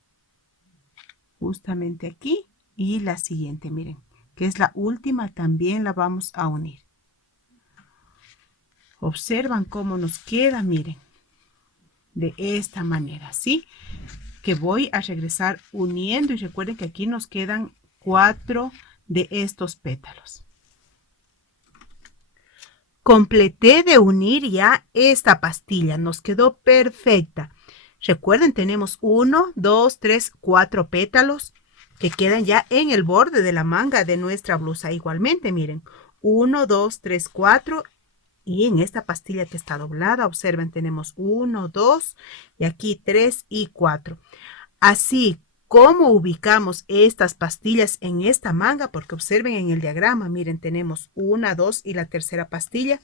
justamente aquí y la siguiente, miren, que es la última, también la vamos a unir. Observan cómo nos queda, miren. De esta manera, ¿sí? Que voy a regresar uniendo y recuerden que aquí nos quedan 4 de estos pétalos. Completé de unir ya esta pastilla, nos quedó perfecta. Recuerden, tenemos 1, 2, 3, 4 pétalos que quedan ya en el borde de la manga de nuestra blusa. Igualmente, miren, 1, 2, 3, 4. Y en esta pastilla que está doblada, observen, tenemos 1, 2 y aquí 3 y 4. Así como ubicamos estas pastillas en esta manga, porque observen en el diagrama, miren, tenemos 1, 2 y la tercera pastilla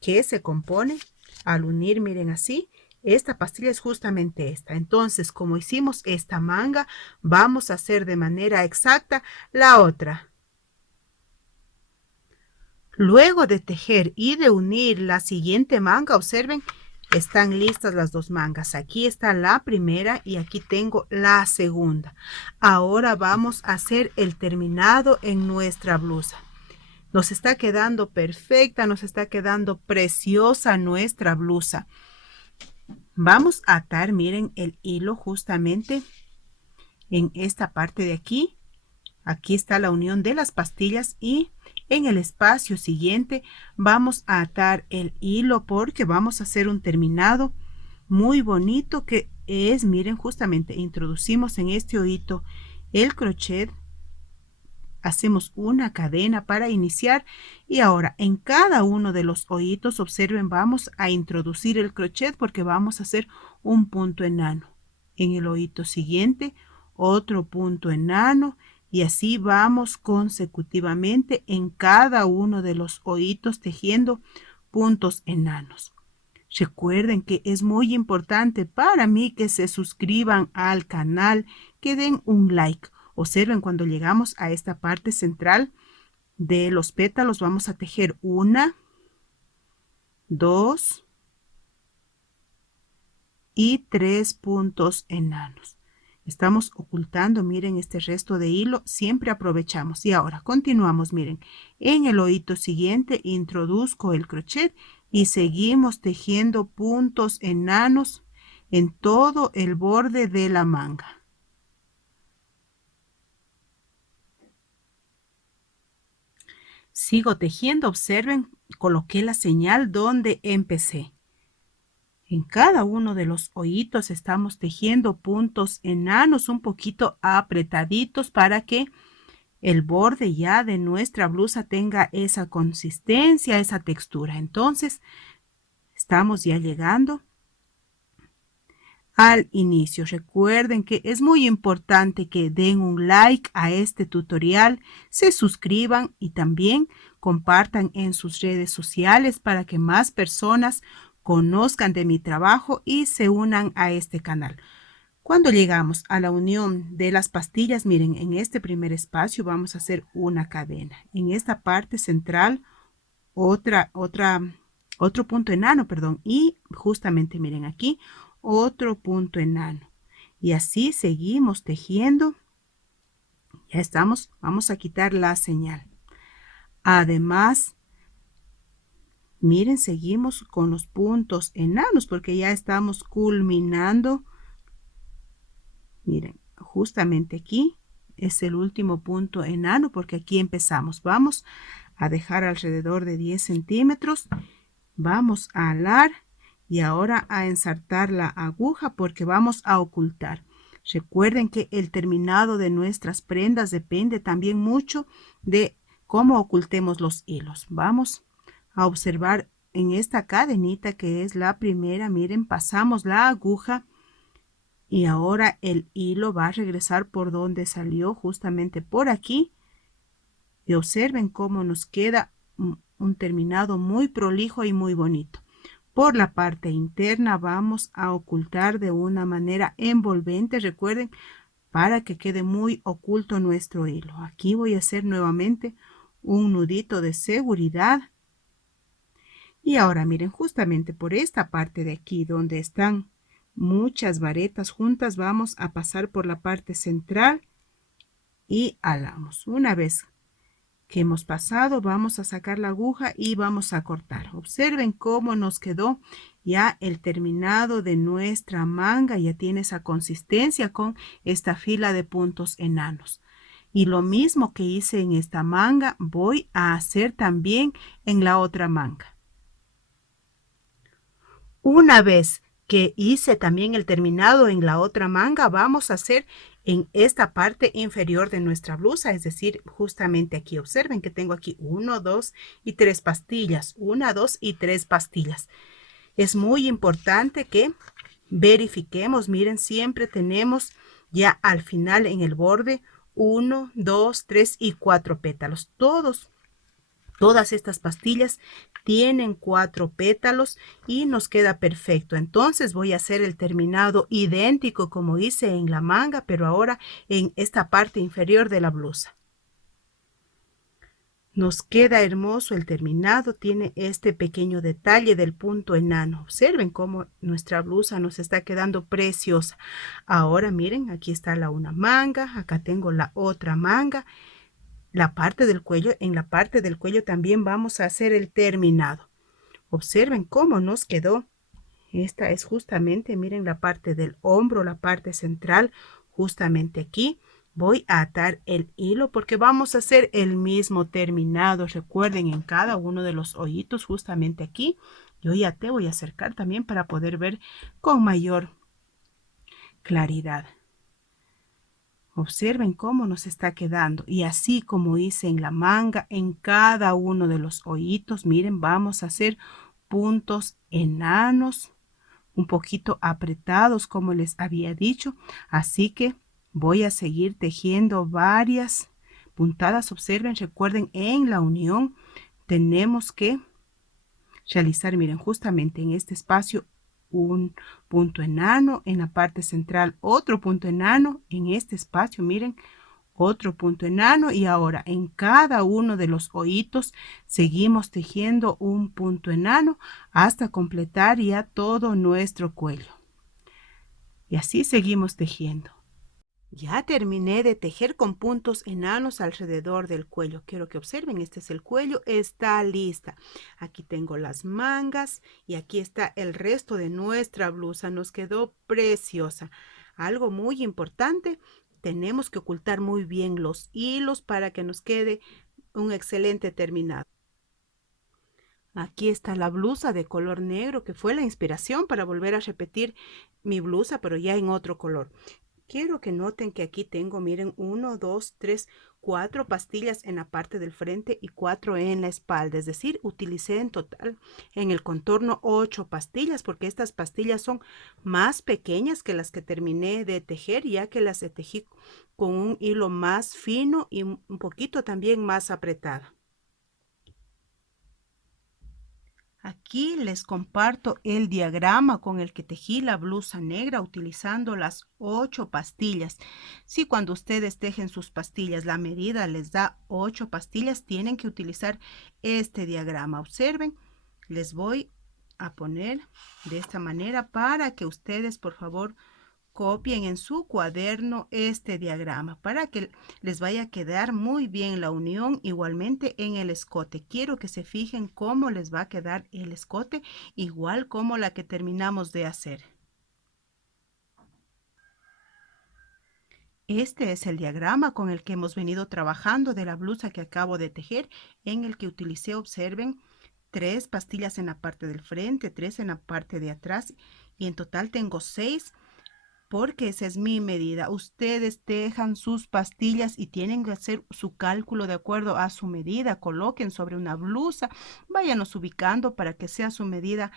que se compone al unir, miren así. Esta pastilla es justamente esta. Entonces, como hicimos esta manga, vamos a hacer de manera exacta la otra. Luego de tejer y de unir la siguiente manga, observen, están listas las 2 mangas. Aquí está la primera y aquí tengo la segunda. Ahora vamos a hacer el terminado en nuestra blusa. Nos está quedando perfecta, nos está quedando preciosa nuestra blusa. Vamos a atar, miren, el hilo justamente en esta parte de aquí. Aquí está la unión de las pastillas y en el espacio siguiente vamos a atar el hilo porque vamos a hacer un terminado muy bonito que es, miren, justamente introducimos en este hoyito el crochet, hacemos una cadena para iniciar y ahora en cada uno de los hoyitos, observen, vamos a introducir el crochet porque vamos a hacer un punto enano. En el hoyito siguiente, otro punto enano. Y así vamos consecutivamente en cada uno de los hoyitos tejiendo puntos enanos. Recuerden que es muy importante para mí que se suscriban al canal, que den un like. Observen cuando llegamos a esta parte central de los pétalos, vamos a tejer 1, 2 y 3 puntos enanos. Estamos ocultando, miren, este resto de hilo, siempre aprovechamos. Y ahora continuamos, miren, en el hoyito siguiente introduzco el crochet y seguimos tejiendo puntos enanos en todo el borde de la manga. Sigo tejiendo, observen, coloqué la señal donde empecé. En cada uno de los hoyitos estamos tejiendo puntos enanos un poquito apretaditos para que el borde ya de nuestra blusa tenga esa consistencia, esa textura. Entonces, estamos ya llegando al inicio. Recuerden que es muy importante que den un like a este tutorial, se suscriban y también compartan en sus redes sociales para que más personas conozcan de mi trabajo y se unan a este canal. Cuando llegamos a la unión de las pastillas, miren, en este primer espacio vamos a hacer una cadena. En esta parte central, otro punto enano, perdón, y justamente miren aquí, otro punto enano. Y así seguimos tejiendo. Ya estamos, vamos a quitar la señal. Además, miren, seguimos con los puntos enanos porque ya estamos culminando. Miren, justamente aquí es el último punto enano porque aquí empezamos. Vamos a dejar alrededor de 10 centímetros. Vamos a alar y ahora a ensartar la aguja porque vamos a ocultar. Recuerden que el terminado de nuestras prendas depende también mucho de cómo ocultemos los hilos. Vamos a observar en esta cadenita que es la primera, miren, pasamos la aguja y ahora el hilo va a regresar por donde salió, justamente por aquí. Y observen cómo nos queda un terminado muy prolijo y muy bonito. Por la parte interna vamos a ocultar de una manera envolvente, recuerden, para que quede muy oculto nuestro hilo. Aquí voy a hacer nuevamente un nudito de seguridad. Y ahora miren, justamente por esta parte de aquí donde están muchas varetas juntas, vamos a pasar por la parte central y alamos. Una vez que hemos pasado, vamos a sacar la aguja y vamos a cortar. Observen cómo nos quedó ya el terminado de nuestra manga. Ya tiene esa consistencia con esta fila de puntos enanos. Y lo mismo que hice en esta manga, voy a hacer también en la otra manga. Una vez que hice también el terminado en la otra manga, vamos a hacer en esta parte inferior de nuestra blusa, es decir, justamente aquí. Observen que tengo aquí 1, 2 y 3 pastillas, 1, 2 y 3 pastillas. Es muy importante que verifiquemos, miren, siempre tenemos ya al final en el borde 1, 2, 3 y 4 pétalos. Todas estas pastillas tienen 4 pétalos y nos queda perfecto. Entonces voy a hacer el terminado idéntico como hice en la manga, pero ahora en esta parte inferior de la blusa. Nos queda hermoso el terminado, tiene este pequeño detalle del punto enano. Observen cómo nuestra blusa nos está quedando preciosa. Ahora miren, aquí está una manga, acá tengo la otra manga. La parte del cuello, en la parte del cuello también vamos a hacer el terminado. Observen cómo nos quedó. Esta es justamente, miren, la parte del hombro, la parte central, justamente aquí. Voy a atar el hilo porque vamos a hacer el mismo terminado. Recuerden, en cada uno de los hoyitos, justamente aquí, yo ya te voy a acercar también para poder ver con mayor claridad. Observen cómo nos está quedando y así como hice en la manga, en cada uno de los hoyitos, miren, vamos a hacer puntos enanos, un poquito apretados como les había dicho. Así que voy a seguir tejiendo varias puntadas. Observen, recuerden, en la unión tenemos que realizar, miren, justamente en este espacio un punto enano, en la parte central otro punto enano, en este espacio, miren, otro punto enano, y ahora en cada uno de los hoyitos seguimos tejiendo un punto enano hasta completar ya todo nuestro cuello. Y así seguimos tejiendo. Ya terminé de tejer con puntos enanos alrededor del cuello. Quiero que observen, este es el cuello, está lista. Aquí tengo las mangas y aquí está el resto de nuestra blusa. Nos quedó preciosa. Algo muy importante, tenemos que ocultar muy bien los hilos para que nos quede un excelente terminado. Aquí está la blusa de color negro que fue la inspiración para volver a repetir mi blusa, pero ya en otro color. Quiero que noten que aquí tengo, miren, 1, 2, 3, 4 pastillas en la parte del frente y 4 en la espalda. Es decir, utilicé en total en el contorno 8 pastillas, porque estas pastillas son más pequeñas que las que terminé de tejer, ya que las tejí con un hilo más fino y un poquito también más apretado. Aquí les comparto el diagrama con el que tejí la blusa negra utilizando las 8 pastillas. Si cuando ustedes tejen sus pastillas la medida les da 8 pastillas, tienen que utilizar este diagrama. Observen, les voy a poner de esta manera para que ustedes, por favor, copien en su cuaderno este diagrama para que les vaya a quedar muy bien la unión. Igualmente en el escote, quiero que se fijen cómo les va a quedar el escote, igual como la que terminamos de hacer. Este es el diagrama con el que hemos venido trabajando de la blusa que acabo de tejer, en el que utilicé, observen, 3 pastillas en la parte del frente, 3 en la parte de atrás, y en total tengo 6, porque esa es mi medida. Ustedes tejan sus pastillas y tienen que hacer su cálculo de acuerdo a su medida. Coloquen sobre una blusa, váyanos ubicando para que sea su medida,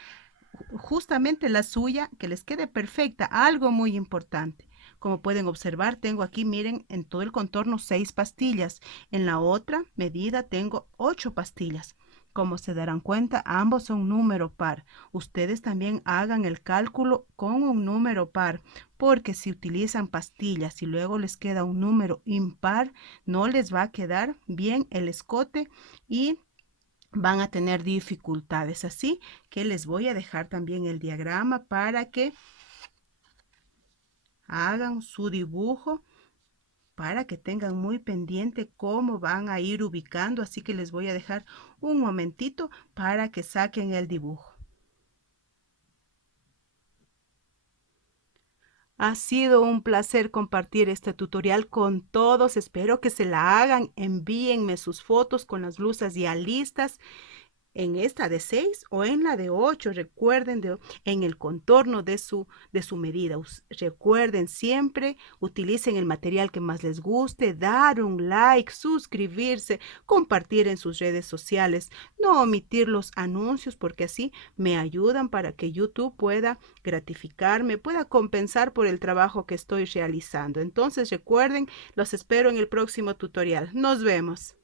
justamente la suya, que les quede perfecta. Algo muy importante. Como pueden observar, tengo aquí, miren, en todo el contorno 6 pastillas. En la otra medida tengo 8 pastillas. Como se darán cuenta, ambos son número par. Ustedes también hagan el cálculo con un número par, porque si utilizan pastillas y luego les queda un número impar, no les va a quedar bien el escote y van a tener dificultades. Así que les voy a dejar también el diagrama para que hagan su dibujo, para que tengan muy pendiente cómo van a ir ubicando. Así que les voy a dejar un momentito para que saquen el dibujo. Ha sido un placer compartir este tutorial con todos. Espero que se la hagan. Envíenme sus fotos con las blusas ya listas, en esta de 6 o en la de 8. Recuerden en el contorno de su medida. Recuerden siempre, utilicen el material que más les guste, dar un like, suscribirse, compartir en sus redes sociales, no omitir los anuncios, porque así me ayudan para que YouTube pueda gratificarme, pueda compensar por el trabajo que estoy realizando. Entonces recuerden, los espero en el próximo tutorial. Nos vemos.